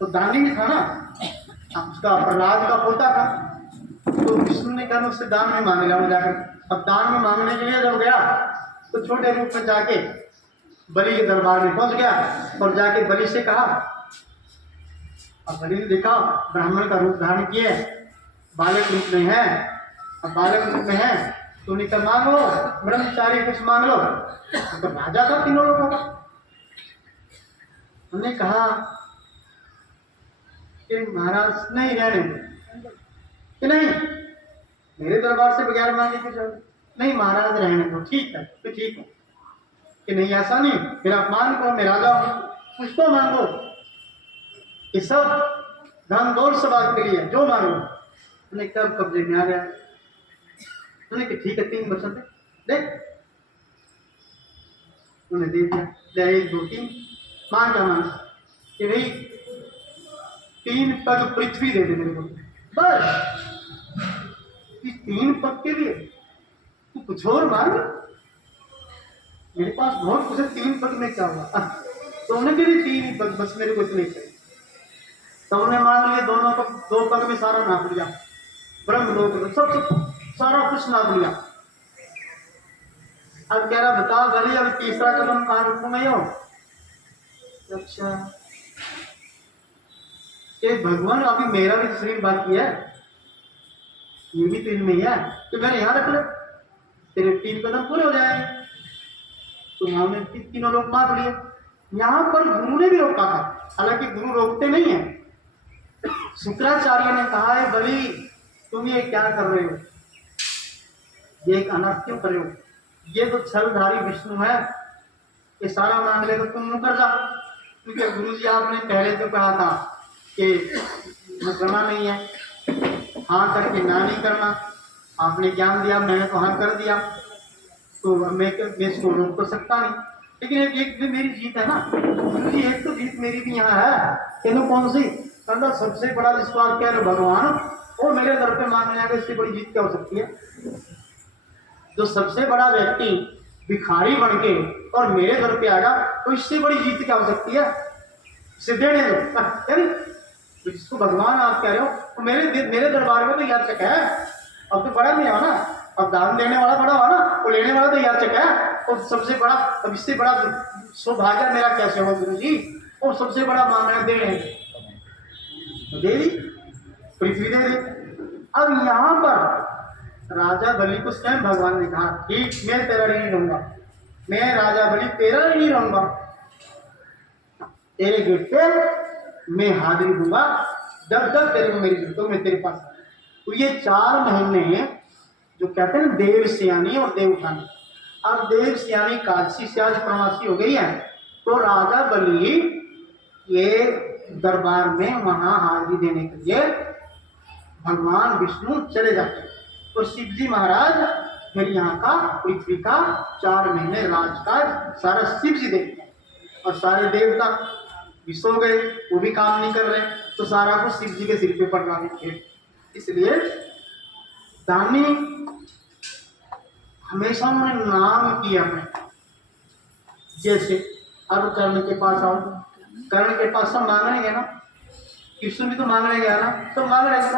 तो दानी भी था ना, उसका प्रहलाद का पोता था। तो विष्णु ने कहा उससे दान में मांग लिया वो जाकर। अब दान में मांगने के लिए जब गया तो छोटे रूप में जाके बलि के दरबार में पहुंच गया और जाके बलि से कहा। अब बलि ने देखा ब्राह्मण का रूप धारण किए, बालक रूप में है। अब बालक रूप में है तो उन्हें कहा मांगो, ब्रह्मचारी कुछ मांग लो। तो राजा था तीनों लोगों का। उन्होंने कहा कि महाराज नहीं रहने दो, कि नहीं मेरे दरबार से बगैर मांगे कुछ नहीं महाराज रहने दो। ठीक है तो ठीक है, कि नहीं ऐसा नहीं, मेरा अपमान करो, मैं राजा हूं, कुछ तो मांगो। ये सब धन दौलत सब आपके लिए, जो मांगो। उन्हें कब कब्जे में आ गया। उन्हें कि ठीक है 3 बसंत दे, उन्हें दे दिया। ले 1 2 3 मांग क्या मांग कि भाई 3 पग पृथ्वी दे दे मेरे को, बस। इस 3 पग के लिए तू कुछ और मांग, मेरे पास बहुत कुछ है, 3 पग में क्या हुआ। तो उन्हें भी 3 ही पग, बस मेरे को इतने चाहिए। तो उन्हें मान लिए दोनों पग, 2 पग में सारा नाप लिया, ब्रह्म लोक सब सारा कुछ नाप लिया। अब कह रहा बताओ गली अब तीसरा कदम कहाँ रखूंगा यो। अच्छा ये भगवान अभी मेरा भी शरीर बाकी है, ये भी 3 में ही है, तो मैंने यहाँ रख ले, तेरे 3 कदम पूरे हो जाएंगे। तो हमने तीनों लोग मार लिए। यहाँ पर गुरु ने भी रोका था, हालांकि गुरु रोकते नहीं है। शुक्राचार्य ने कहा है बलि तुम ये क्या कर रहे हो, ये एक अनर्थ क्यों कर रहे हो, ये तो छलधारी विष्णु है, ये सारा मांग ले तो तुम मुकर जा। क्योंकि गुरु जी आपने पहले तो कहा था कि करना नहीं है, हाँ करके ना नहीं करना, आपने ज्ञान दिया, मैंने तो हाँ कर दिया, तो मैं इसको रोक तो सकता नहीं। लेकिन एक भी मेरी जीत है ना गुरु जी, एक तो जीत मेरी भी यहाँ है। कहना कौन सी, कहना सबसे बड़ा जिसको आप कह रहे हो भगवान, वो मेरे दर पे मांगने आगे, इससे बड़ी जीत क्या हो सकती है। जो सबसे बड़ा व्यक्ति भिखारी बन के और मेरे दर पे आएगा तो इससे बड़ी जीत क्या हो सकती है, इसे देने दो। तो जिसको भगवान आप कह रहे हो तो मेरे दरबार में तो याचक है, अब तो बड़ा नहीं हुआ ना, अब दान देने वाला बड़ा हुआ ना, वो लेने वाला तो याचक है। और सबसे बड़ा, अब इससे बड़ा सौभाग्य मेरा कैसे होगा गुरु जी, और सबसे बड़ा मांगना दे रहे तो दे दी, पृथ्वी दे दी। अब यहाँ पर राजा बलि को स्वयं भगवान ने कहा ठीक मैं तेरा ऋणी रहूंगा, मैं राजा बलि तेरा ऋणी रहूंगा, तेरे गेट पे मैं हाजिरी दूंगा, जब जब तेरे को मेरी जरूरत हो मैं तेरे पास। तो ये 4 महीने जो कहते हैं देव सियानी और देव उठानी, अब देव सियानी काशी से आज प्रवासी हो गई है, तो राजा बलि ये दरबार में वहां हाजिरी देने के लिए भगवान विष्णु चले जाते हैं। तो शिव जी महाराज फिर यहाँ का पृथ्वी का 4 महीने राजकाज सारा शिव जी देखते हैं, और सारे देवता भी सो गए, वो भी काम नहीं कर रहे, तो सारा कुछ शिव जी के सिर पे पड़ रहा है। इसलिए दानी हमेशा उन्होंने नाम किया अपने, जैसे अब कर्ण के पास आओ, कर्ण के पास सब मांगने गए ना, कृष्ण भी तो मांगने गया ना, तो मांग रहे